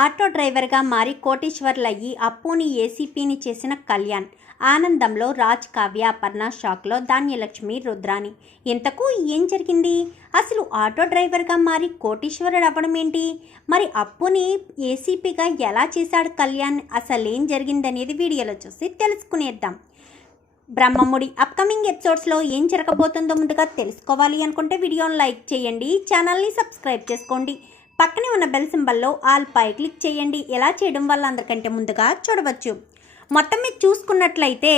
Auto డ్రైవర్గా మారి కోటీశ్వర్లయ్యి అప్పుని ఏసీపీని చేసిన కళ్యాణ్. ఆనందంలో రాజ్ కావ్య అపర్ణ షాక్లో ధాన్యలక్ష్మి రుద్రాని ఇంతకు ఏం జరిగింది? అసలు ఆటో డ్రైవర్గా మారి కోటీశ్వరుడు అవ్వడం ఏంటి మరి అప్పుని ఏసీపీగా ఎలా చేశాడు కళ్యాణ్? అసలేం జరిగిందనేది వీడియోలో చూసి తెలుసుకునేద్దాం. బ్రహ్మముడి అప్కమింగ్ ఎపిసోడ్స్లో ఏం జరగబోతుందో ముందుగా తెలుసుకోవాలి అనుకుంటే వీడియోని లైక్ చేయండి ఛానల్ని సబ్స్క్రైబ్ చేసుకోండి. పక్కనే ఉన్న బెల్ సింబల్లో ఆల్ పై క్లిక్ చేయండి. ఎలా చేయడం వల్ల అందరికంటే ముందుగా చూడవచ్చు. మొత్తం మీద చూసుకున్నట్లయితే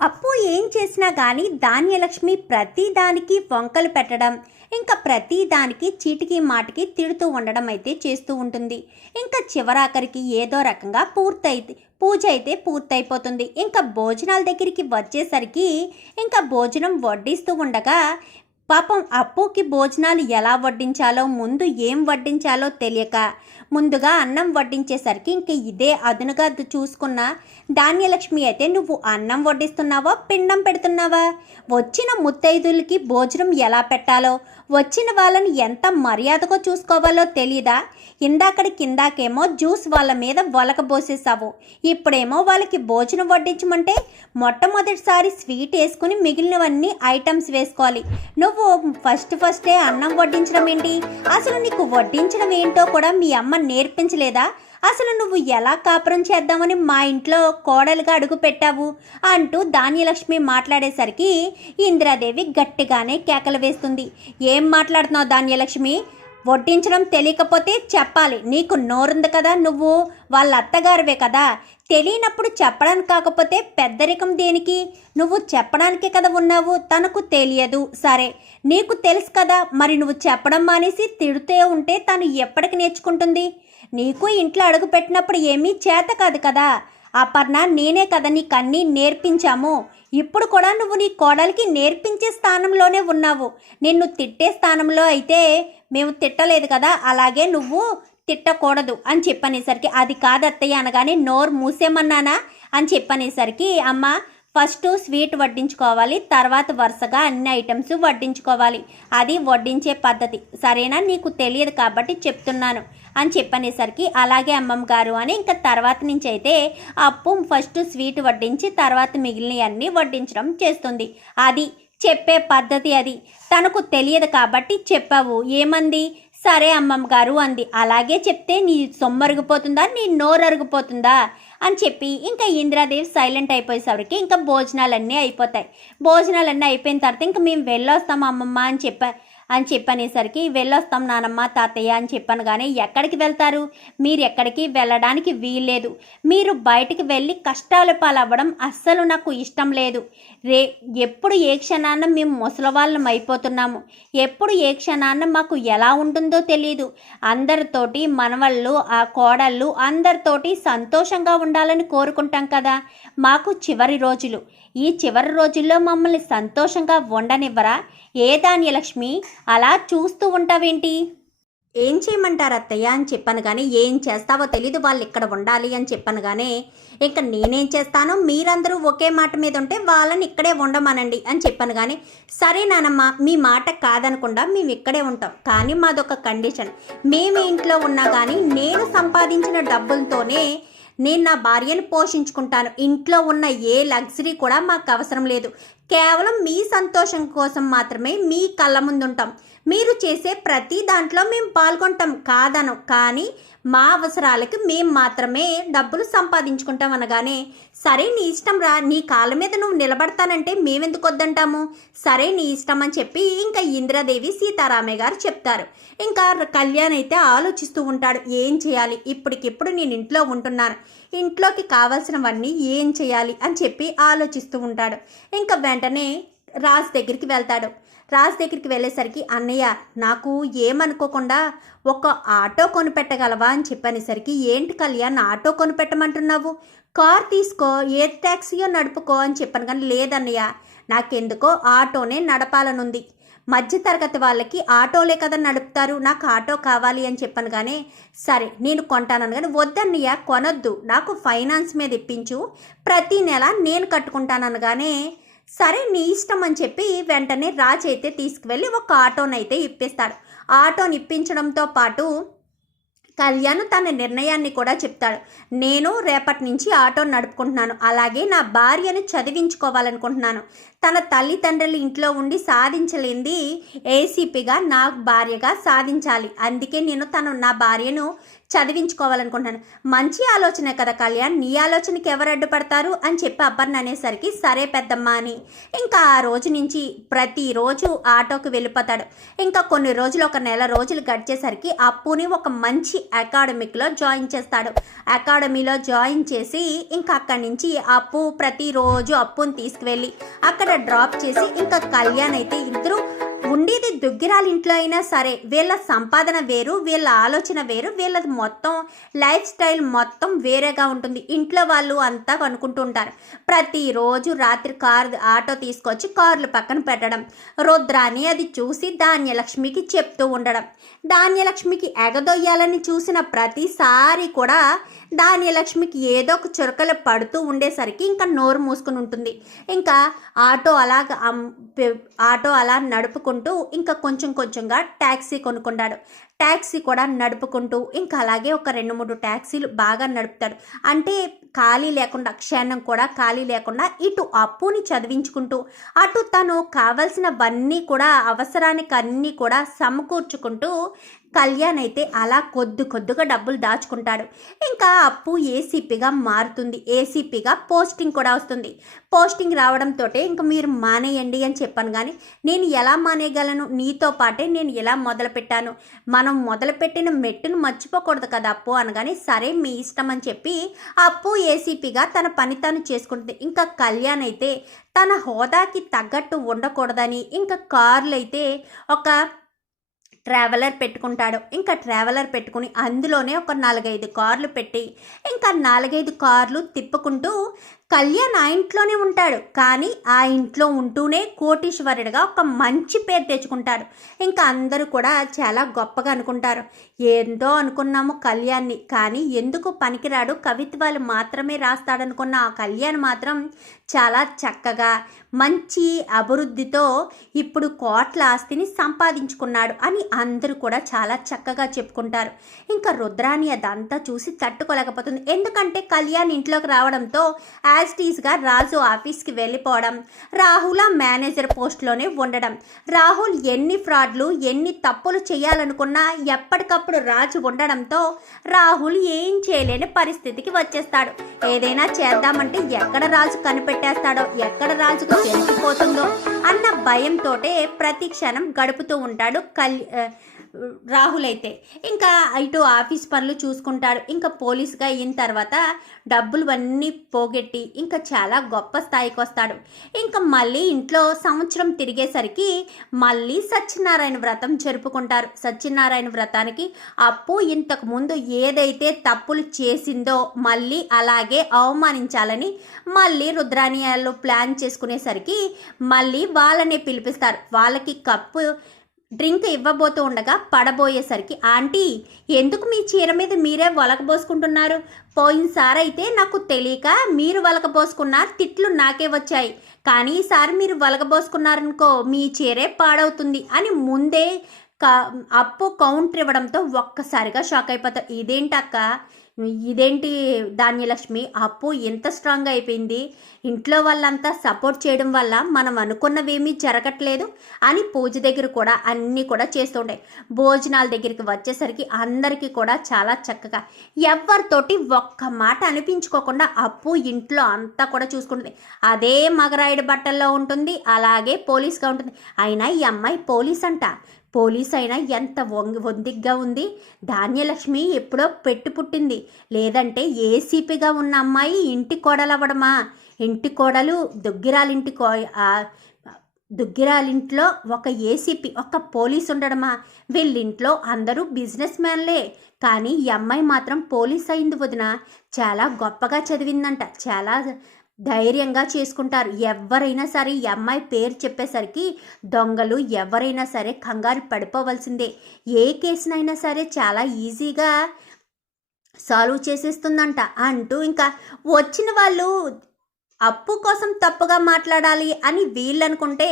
అప్పు ఏం చేసినా కానీ ధాన్యలక్ష్మి ప్రతి దానికి వంకలు పెట్టడం ఇంకా ప్రతి దానికి చీటికి మాటికి తిడుతూ ఉండడం అయితే చేస్తూ ఉంటుంది. ఇంకా చివరాఖరికి ఏదో రకంగా పూర్తయితే పూజ అయితే పూర్తయిపోతుంది. ఇంకా భోజనాల దగ్గరికి వచ్చేసరికి ఇంకా భోజనం వడ్డిస్తూ ఉండగా పాపం అప్పుకి భోజనాలు ఎలా వడ్డించాలో ముందు ఏం వడ్డించాలో తెలియక ముందుగా అన్నం వడ్డించేసరికి ఇంక ఇదే అదునుగా చూసుకున్న ధాన్యలక్ష్మి అయితే నువ్వు అన్నం వడ్డిస్తున్నావా పిండం పెడుతున్నావా? వచ్చిన ముత్తైదులకి భోజనం ఎలా పెట్టాలో వచ్చిన వాళ్ళని ఎంత మర్యాదగా చూసుకోవాలో తెలీదా? ఇందాకడి కిందాకేమో జ్యూస్ వాళ్ళ మీద వలకబోసేసావు ఇప్పుడేమో వాళ్ళకి భోజనం వడ్డించమంటే మొట్టమొదటిసారి స్వీట్ వేసుకుని మిగిలినవన్నీ ఐటమ్స్ వేసుకోవాలి. నువ్వు ఫస్ట్ ఫస్టే అన్నం వడ్డించడం ఏంటి? అసలు నీకు వడ్డించడం ఏంటో కూడా మీ అమ్మ నేర్పించలేదా? అసలు నువ్వు ఎలా కాపురం చేద్దామని మా ఇంట్లో కోడలుగా అడుగు పెట్టావు? అంటూ ధాన్యలక్ష్మి మాట్లాడేసరికి ఇందిరాదేవి గట్టిగానే కేకలు వేస్తుంది. ఏం మాట్లాడుతున్నావు ధాన్యలక్ష్మి? వడ్డించడం తెలియకపోతే చెప్పాలి. నీకు నోరుంది కదా నువ్వు? వాళ్ళ అత్తగారివే కదా. తెలియనప్పుడు చెప్పడానికి కాకపోతే పెద్దరికం దేనికి? నువ్వు చెప్పడానికే కదా ఉన్నావు? తనకు తెలియదు. సరే నీకు తెలుసు కదా. మరి నువ్వు చెప్పడం మానేసి తిడుతూ ఉంటే తను ఎప్పటికి నేర్చుకుంటుంది? నీకు ఇంట్లో అడుగుపెట్టినప్పుడు ఏమీ చేత కాదు కదా. అపర్ణ నేనే కదా నీకు అన్నీ నేర్పించాము. ఇప్పుడు కూడా నువ్వు నీ కోడలికి నేర్పించే స్థానంలోనే ఉన్నావు. నిన్ను తిట్టే స్థానంలో అయితే మేము తిట్టలేదు కదా అలాగే నువ్వు తిట్టకూడదు అని చెప్పనేసరికి అది కాదు అత్తయ్య అనగానే నోరు మూసేమన్నానా అని చెప్పనేసరికి అమ్మ ఫస్ట్ స్వీట్ వడ్డించుకోవాలి తర్వాత వరుసగా అన్ని ఐటమ్స్ వడ్డించుకోవాలి. అది వడ్డించే పద్ధతి. సరేనా? నీకు తెలియదు కాబట్టి చెప్తున్నాను. అని చెప్పనేసరికి అలాగే అమ్మమ్మ గారు అని ఇంకా తర్వాత నుంచి అయితే అప్పు ఫస్ట్ స్వీట్ వడ్డించి తర్వాత మిగిలినవన్నీ వడ్డించడం చేస్తుంది. అది చెప్పే పద్ధతి అది. తనకు తెలియదు కాబట్టి చెప్పావు. ఏమంది? సరే అమ్మమ్మ గారు అంది. అలాగే చెప్తే నీ సొమ్మరుగుపోతుందా? నీ నోరు అని చెప్పి ఇంకా ఇందిరాదేవి సైలెంట్ అయిపోయేసరికి ఇంకా భోజనాలన్నీ అయిపోతాయి. భోజనాలన్నీ అయిపోయిన తర్వాత ఇంకా మేము వెళ్ళొస్తాం అమ్మమ్మ అని చెప్పా అని చెప్పనేసరికి వెళ్ళొస్తాం నానమ్మ తాతయ్య అని చెప్పాను కానీ ఎక్కడికి వెళ్తారు? మీరు ఎక్కడికి వెళ్ళడానికి వీల్లేదు. మీరు బయటికి వెళ్ళి కష్టాల పాలవ్వడం అస్సలు నాకు ఇష్టం లేదు. రే ఎప్పుడు ఏ క్షణాన మేము ముసలవాళ్ళం అయిపోతున్నాము? ఎప్పుడు ఏ క్షణాన మాకు ఎలా ఉంటుందో తెలియదు అందరితోటి మనవళ్ళు ఆ కోడళ్ళు అందరితోటి సంతోషంగా ఉండాలని కోరుకుంటాం కదా. మాకు చివరి రోజులు. ఈ చివరి రోజుల్లో మమ్మల్ని సంతోషంగా ఉండనివ్వరా? ఏ ధాన్యలక్ష్మి? అలా చూస్తూ ఉంటావేంటి? ఏం చేయమంటారు అత్తయ్య అని చెప్పాను కానీ ఏం చేస్తావో తెలీదు వాళ్ళు ఇక్కడ ఉండాలి అని చెప్పాను కానీ ఇంకా నేనేం చేస్తాను మీరందరూ ఒకే మాట మీద ఉంటే వాళ్ళని ఇక్కడే ఉండమనండి అని చెప్పాను కానీ సరే నానమ్మ మీ మాట కాదనకుండా మేము ఇక్కడే ఉంటాం. కానీ మాదొక కండిషన్. మేము ఇంట్లో ఉన్నా కానీ నేను సంపాదించిన డబ్బులతోనే నేను నా భార్యను పోషించుకుంటాను. ఇంట్లో ఉన్న ఏ లగ్జరీ కూడా మాకు అవసరం లేదు. కేవలం మీ సంతోషం కోసం మాత్రమే మీ కళ్ళ ముందుంటాం. మీరు చేసే ప్రతి దాంట్లో మేము పాల్గొంటాం కాదను కానీ మా అవసరాలకి మేము మాత్రమే డబ్బులు సంపాదించుకుంటాం అనగానే సరే నీ ఇష్టం రా నీ కాళ్ళ మీద నువ్వు నిలబడతానంటే మేమెందుకు వద్దంటాము? సరే నీ ఇష్టం అని చెప్పి ఇంకా ఇందిరాదేవి సీతారామయ్య గారు చెప్తారు. ఇంకా కళ్యాణ్ అయితే ఆలోచిస్తూ ఉంటాడు ఏం చేయాలి? ఇప్పటికిప్పుడు నేను ఇంట్లో ఉంటున్నాను. ఇంట్లోకి కావాల్సినవన్నీ ఏం చేయాలి అని చెప్పి ఆలోచిస్తూ ఉంటాడు. ఇంకా వెంటనే రాజ్ దగ్గరికి వెళ్తాడు. రాజ్ దగ్గరికి వెళ్ళేసరికి అన్నయ్య నాకు ఏమనుకోకుండా ఒక ఆటో కొనిపెట్టగలవా? అని చెప్పనేసరికి ఏంటి కళ్యాణ్ ఆటో కొనిపెట్టమంటున్నావు? కార్ తీసుకో ఏ ట్యాక్సీయో నడుపుకో అని చెప్పాను. కానీ లేదన్నయ్య నాకెందుకో ఆటోనే నడపాలనుంది. మధ్యతరగతి వాళ్ళకి ఆటోలే కదా నడుపుతారు. నాకు ఆటో కావాలి అని చెప్పాను కానీ సరే నేను కొంటానను కానీ వద్దన్నయ్య కొనొద్దు. నాకు ఫైనాన్స్ మీద ఇప్పించు. ప్రతి నెల నేను కట్టుకుంటాననగానే సరే నీ ఇష్టం అని చెప్పి వెంటనే రాజ్ అయితే తీసుకువెళ్ళి ఒక ఆటోనైతే ఇప్పిస్తాడు. ఆటోని ఇప్పించడంతో పాటు కళ్యాణ్ తన నిర్ణయాన్ని కూడా చెప్తాడు. నేను రేపటి నుంచి ఆటో నడుపుకుంటున్నాను. అలాగే నా భార్యను చదివించుకోవాలనుకుంటున్నాను. తన తల్లిదండ్రులు ఇంట్లో ఉండి సాధించలేంది ఏసీపీగా నా భార్యగా సాధించాలి. అందుకే నేను తను నా భార్యను చదివించుకోవాలనుకుంటున్నాను. మంచి ఆలోచనే కదా కళ్యాణ్ నీ ఆలోచనకి ఎవరు అడ్డుపడతారు అని చెప్పి అబ్బర్ని అనేసరికి సరే పెద్దమ్మ అని. ఇంకా ఆ రోజు నుంచి ప్రతిరోజు ఆటోకి వెళ్ళిపోతాడు. ఇంకా కొన్ని రోజులు ఒక నెల రోజులు గడిచేసరికి అప్పుని ఒక మంచి అకాడమిక్లో జాయిన్ చేస్తాడు. అకాడమీలో జాయిన్ చేసి ఇంకా అక్కడి నుంచి అప్పు ప్రతిరోజు అప్పుని తీసుకువెళ్ళి అక్కడ డ్రాప్ చేసి ఇంకా కళ్యాణ్ అయితే ఇద్దరు ఉండేది దుగ్గిరాల ఇంట్లో అయినా సరే వీళ్ళ సంపాదన వేరు వీళ్ళ ఆలోచన వేరు వీళ్ళది మొత్తం లైఫ్ స్టైల్ మొత్తం వేరేగా ఉంటుంది. ఇంట్లో వాళ్ళు అంతా అనుకుంటూ ఉంటారు. ప్రతిరోజు రాత్రి కార్ ఆటో తీసుకొచ్చి కార్లు పక్కన పెట్టడం రుద్రాని అది చూసి ధాన్యలక్ష్మికి చెప్తూ ఉండడం. ధాన్యలక్ష్మికి ఎగదొయ్యాలని చూసిన ప్రతిసారి కూడా ధాన్యలక్ష్మికి ఏదో ఒక చురకలు పడుతూ ఉండేసరికి ఇంకా నోరు మూసుకుని ఉంటుంది. ఇంకా ఆటో అలాగ ఆటో అలా నడుపుకుంటూ ఇంకా కొంచెం కొంచెంగా ట్యాక్సీ కొనుక్కున్నాడు ట్యాక్సీ కూడా నడుపుకుంటూ ఇంకా అలాగే ఒక రెండు మూడు ట్యాక్సీలు బాగా నడుపుతాడు. అంటే ఖాళీ లేకుండా క్షణం కూడా ఖాళీ లేకుండా ఇటు అప్పుని చదివించుకుంటూ అటు తను కావలసినవన్నీ కూడా అవసరానికి అన్నీ కూడా సమకూర్చుకుంటూ కళ్యాణ్ అయితే అలా కొద్ది కొద్దిగా డబ్బులు దాచుకుంటాడు. ఇంకా అప్పు ఏసీపీగా మారుతుంది. ఏసీపీగా పోస్టింగ్ కూడా వస్తుంది. పోస్టింగ్ రావడంతో ఇంకా మీరు మానేయండి అని చెప్పాను కానీ నేను ఎలా మానేయగలను? నీతో పాటే నేను ఎలా మొదలుపెట్టాను? మనం మొదలుపెట్టిన మెట్టును మర్చిపోకూడదు కదా అప్పు అనగానే సరే మీ ఇష్టం అని చెప్పి అప్పు ఏసీపీగా తన పని తాను చేసుకుంటుంది. ఇంకా కళ్యాణ్ అయితే తన హోదాకి తగ్గట్టు ఉండకూడదని ఇంకా కార్లు అయితే ఒక ట్రావెలర్ పెట్టుకుంటాడు. ఇంకా ట్రావెలర్ పెట్టుకుని అందులోనే ఒక నాలుగైదు కార్లు పెట్టి ఇంకా నాలుగైదు కార్లు తిప్పుకుంటూ కళ్యాణ్ ఆ ఇంట్లోనే ఉంటాడు. కానీ ఆ ఇంట్లో ఉంటూనే కోటీశ్వరుడిగా ఒక మంచి పేరు తెచ్చుకుంటాడు. ఇంకా అందరూ కూడా చాలా గొప్పగా అనుకుంటారు. ఏందో అనుకున్నాము కళ్యాణ్ని. కానీ ఎందుకు పనికిరాడు కవిత్వాలు మాత్రమే రాస్తాడనుకున్న ఆ కళ్యాణ్ మాత్రం చాలా చక్కగా మంచి అభివృద్ధితో ఇప్పుడు కోట్ల ఆస్తిని సంపాదించుకున్నాడు అని అందరూ కూడా చాలా చక్కగా చెప్పుకుంటారు. ఇంకా రుద్రాణి అదంతా చూసి తట్టుకోలేకపోతుంది. ఎందుకంటే కళ్యాణ్ ఇంట్లోకి రావడంతో యాజ్ టీస్గా రాజు ఆఫీస్కి వెళ్ళిపోవడం రాహుల్ ఆ మేనేజర్ పోస్ట్లోనే ఉండడం. రాహుల్ ఎన్ని ఫ్రాడ్లు ఎన్ని తప్పులు చేయాలనుకున్నా ఎప్పటికప్పుడు రాజు ఉండడంతో రాహుల్ ఏం చేయలేని పరిస్థితికి వచ్చేస్తాడు. ఏదైనా చేద్దామంటే ఎక్కడ రాజు కనిపెట్టేస్తాడో ఎక్కడ రాజుకు తెలిసిపోతుందో అన్న భయంతోటే ప్రతి క్షణం గడుపుతూ ఉంటాడు కల్ రాహుల్ అయితే ఇంకా ఇటు ఆఫీస్ పనులు చూసుకుంటాడు. ఇంకా పోలీస్గా అయిన తర్వాత డబ్బులు అన్నీ పోగొట్టి ఇంకా చాలా గొప్ప స్థాయికి వస్తాడు. ఇంకా మళ్ళీ ఇంట్లో సంవత్సరం తిరిగేసరికి మళ్ళీ సత్యనారాయణ వ్రతం జరుపుకుంటారు. సత్యనారాయణ వ్రతానికి అప్పు ఇంతకు ముందు ఏదైతే తప్పులు చేసిందో మళ్ళీ అలాగే అవమానించాలని మళ్ళీ రుద్రానియాలు ప్లాన్ చేసుకునేసరికి మళ్ళీ వాళ్ళనే పిలిపిస్తారు. వాళ్ళకి కప్పు డ్రింక్ ఇవ్వబోతూ ఉండగా పడబోయేసరికి ఆంటీ ఎందుకు మీ చీర మీద మీరే వలకబోసుకుంటున్నారు? పోయినసారి అయితే నాకు తెలియక మీరు వలకబోసుకున్నారు తిట్లు నాకే వచ్చాయి. కానీ ఈసారి మీరు వలకబోసుకున్నారనుకో మీ చీరే పాడవుతుంది అని ముందే క అప్పు కౌంటర్ ఇవ్వడంతో ఒక్కసారిగా షాక్ అయిపోతారు ఇదేంటక్క? ఇదేంటి ధాన్యలక్ష్మి? అప్పు ఎంత స్ట్రాంగ్ అయిపోయింది? ఇంట్లో వాళ్ళంతా సపోర్ట్ చేయడం వల్ల మనం అనుకున్నవేమీ జరగట్లేదు అని పూజ దగ్గర కూడా అన్నీ కూడా చేస్తుండే భోజనాల దగ్గరికి వచ్చేసరికి అందరికీ కూడా చాలా చక్కగా ఎవరితోటి ఒక్క మాట అనిపించుకోకుండా అప్పు ఇంట్లో అంతా కూడా చూసుకుంటుంది. అదే మగరాయుడు బట్టల్లో ఉంటుంది అలాగే పోలీస్గా ఉంటుంది. అయినా ఈ అమ్మాయి పోలీస్ అంట. పోలీస్ అయినా ఎంత వంగి వందిగ్గా ఉంది. ధాన్యలక్ష్మి ఎప్పుడో పెట్టి పుట్టింది. లేదంటే ఏసీపీగా ఉన్న అమ్మాయి ఇంటి కోడలవ్వడమా? ఇంటి కోడలు దుగ్గిరాలింటి కో దుగ్గిరాలింట్లో ఒక ఏసీపీ ఒక పోలీస్ ఉండడమా వీళ్ళింట్లో అందరూ బిజినెస్ మ్యాన్లే. కానీ ఈ అమ్మాయి మాత్రం పోలీస్ అయింది వదిన. చాలా గొప్పగా చదివిందంట. చాలా ధైర్యంగా చేసుకుంటారు. ఎవరైనా సరే ఈ అమ్మాయి పేరు చెప్పేసరికి దొంగలు ఎవరైనా సరే కంగారు పడిపోవలసిందే. ఏ కేసునైనా సరే చాలా ఈజీగా సాల్వ్ చేసేస్తుందంట అంటూ ఇంకా వచ్చిన వాళ్ళు అప్పు కోసం తప్పుగా మాట్లాడాలి అని వీళ్ళనుకుంటే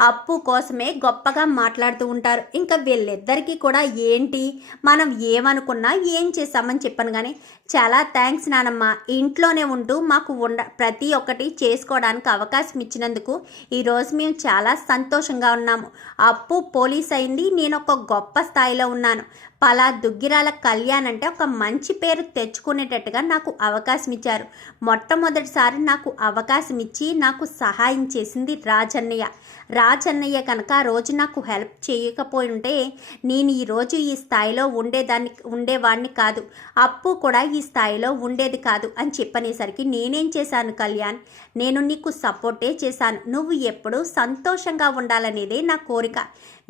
అప్పు కోసమే గొప్పగా మాట్లాడుతూ ఉంటారు. ఇంకా వీళ్ళిద్దరికీ కూడా ఏంటి? మనం ఏమనుకున్నా ఏం చేసామని చెప్పాను కానీ చాలా థ్యాంక్స్ నానమ్మ. ఇంట్లోనే ఉంటూ మాకు ఉండ ప్రతి ఒక్కటి చేసుకోవడానికి అవకాశం ఇచ్చినందుకు ఈరోజు మేము చాలా సంతోషంగా ఉన్నాము. అప్పు పోలీస్ అయింది నేను ఒక గొప్ప స్థాయిలో ఉన్నాను. పలా దుగ్గిరాల కళ్యాణ్ అంటే ఒక మంచి పేరు తెచ్చుకునేటట్టుగా నాకు అవకాశం ఇచ్చారు మొట్టమొదటిసారి నాకు అవకాశం ఇచ్చి నాకు సహాయం చేసింది రాజన్నయ్య. రాజన్నయ్య కనుక ఆ రోజు నాకు హెల్ప్ చేయకపోయి ఉంటే నేను ఈరోజు ఈ స్థాయిలో ఉండేదాన్ని ఉండేవాడిని కాదు. అప్పు కూడా ఈ స్థాయిలో ఉండేది కాదు అని చెప్పనేసరికి నేనేం చేశాను కళ్యాణ్? నేను నీకు సపోర్టే చేశాను. నువ్వు ఎప్పుడూ సంతోషంగా ఉండాలనేదే నా కోరిక.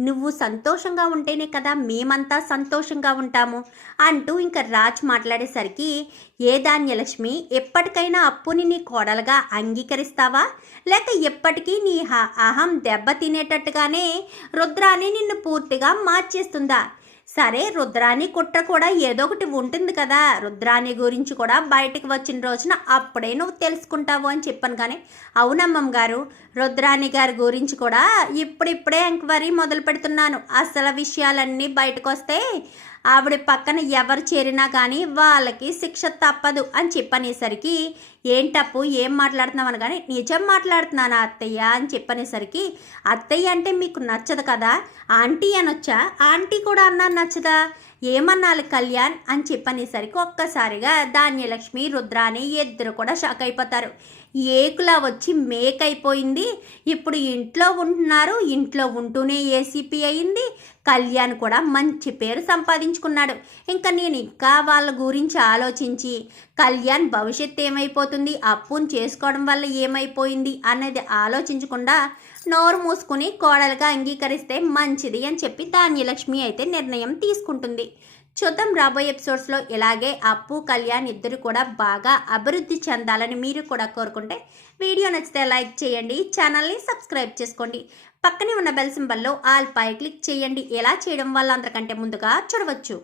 నువ్వు సంతోషంగా ఉంటేనే కదా మేమంతా సంతోషంగా ఉంటాము అంటూ ఇంకా రాజ్ మాట్లాడేసరికి ఏ ధాన్యలక్ష్మి ఎప్పటికైనా అప్పుని నీ కోడలుగా అంగీకరిస్తావా? లేక ఎప్పటికీ నీ హ- అహం దెబ్బ తినేటట్టుగానే రుద్రాని నిన్ను పూర్తిగా మార్చేస్తుందా? సరే రుద్రాని కుట్ర కూడా ఏదో ఒకటి ఉంటుంది కదా. రుద్రాని గురించి కూడా బయటకు వచ్చిన రోజున అప్పుడే నువ్వు తెలుసుకుంటావు అని చెప్పాను కానీ అవునమ్మమ్మ గారు రుద్రాని గారి గురించి కూడా ఇప్పుడిప్పుడే ఎంక్వైరీ మొదలు పెడుతున్నాను అసలు విషయాలన్నీ బయటకు వస్తే ఆవిడ పక్కన ఎవరు చేరినా కానీ వాళ్ళకి శిక్ష తప్పదు అని చెప్పనేసరికి ఏంటప్పు ఏం మాట్లాడుతున్నావు? అనగానే నిజం మాట్లాడుతున్నాను అత్తయ్య? అని చెప్పనేసరికి అత్తయ్య అంటే మీకు నచ్చదు కదా? ఆంటీ అనొచ్చా? ఆంటీ కూడా అన్నా నచ్చదా? ఏమన్నాలి కళ్యాణ్ అని చెప్పనేసరికి ఒక్కసారిగా ధాన్యలక్ష్మి రుద్రాని ఇద్దరు కూడా షాక్ అయిపోతారు. ఏకులా వచ్చి మేక్ అయిపోయింది. ఇప్పుడు ఇంట్లో ఉంటున్నారు. ఇంట్లో ఉంటూనే ఏసీపీ అయింది. కళ్యాణ్ కూడా మంచి పేరు సంపాదించుకున్నాడు. ఇంకా నేను ఇంకా వాళ్ళ గురించి ఆలోచించి కళ్యాణ్ భవిష్యత్తు ఏమైపోతుంది? అప్పును చేసుకోవడం వల్ల ఏమైపోయింది? అనేది ఆలోచించకుండా నోరు మూసుకుని కోడలుగా అంగీకరిస్తే మంచిది అని చెప్పి ధాన్యలక్ష్మి అయితే నిర్ణయం తీసుకుంటుంది. చూద్దాం రాబోయే ఎపిసోడ్స్లో ఇలాగే అప్పు కళ్యాణ్ ఇద్దరు కూడా బాగా అభివృద్ధి చెందాలని మీరు కూడా కోరుకుంటే వీడియో నచ్చితే లైక్ చేయండి ఛానల్ని సబ్స్క్రైబ్ చేసుకోండి. పక్కనే ఉన్న బెల్ సింబల్లో ఆల్ పై క్లిక్ చేయండి. ఎలా చేయడం వల్ల అందరికంటే ముందుగా చూడవచ్చు.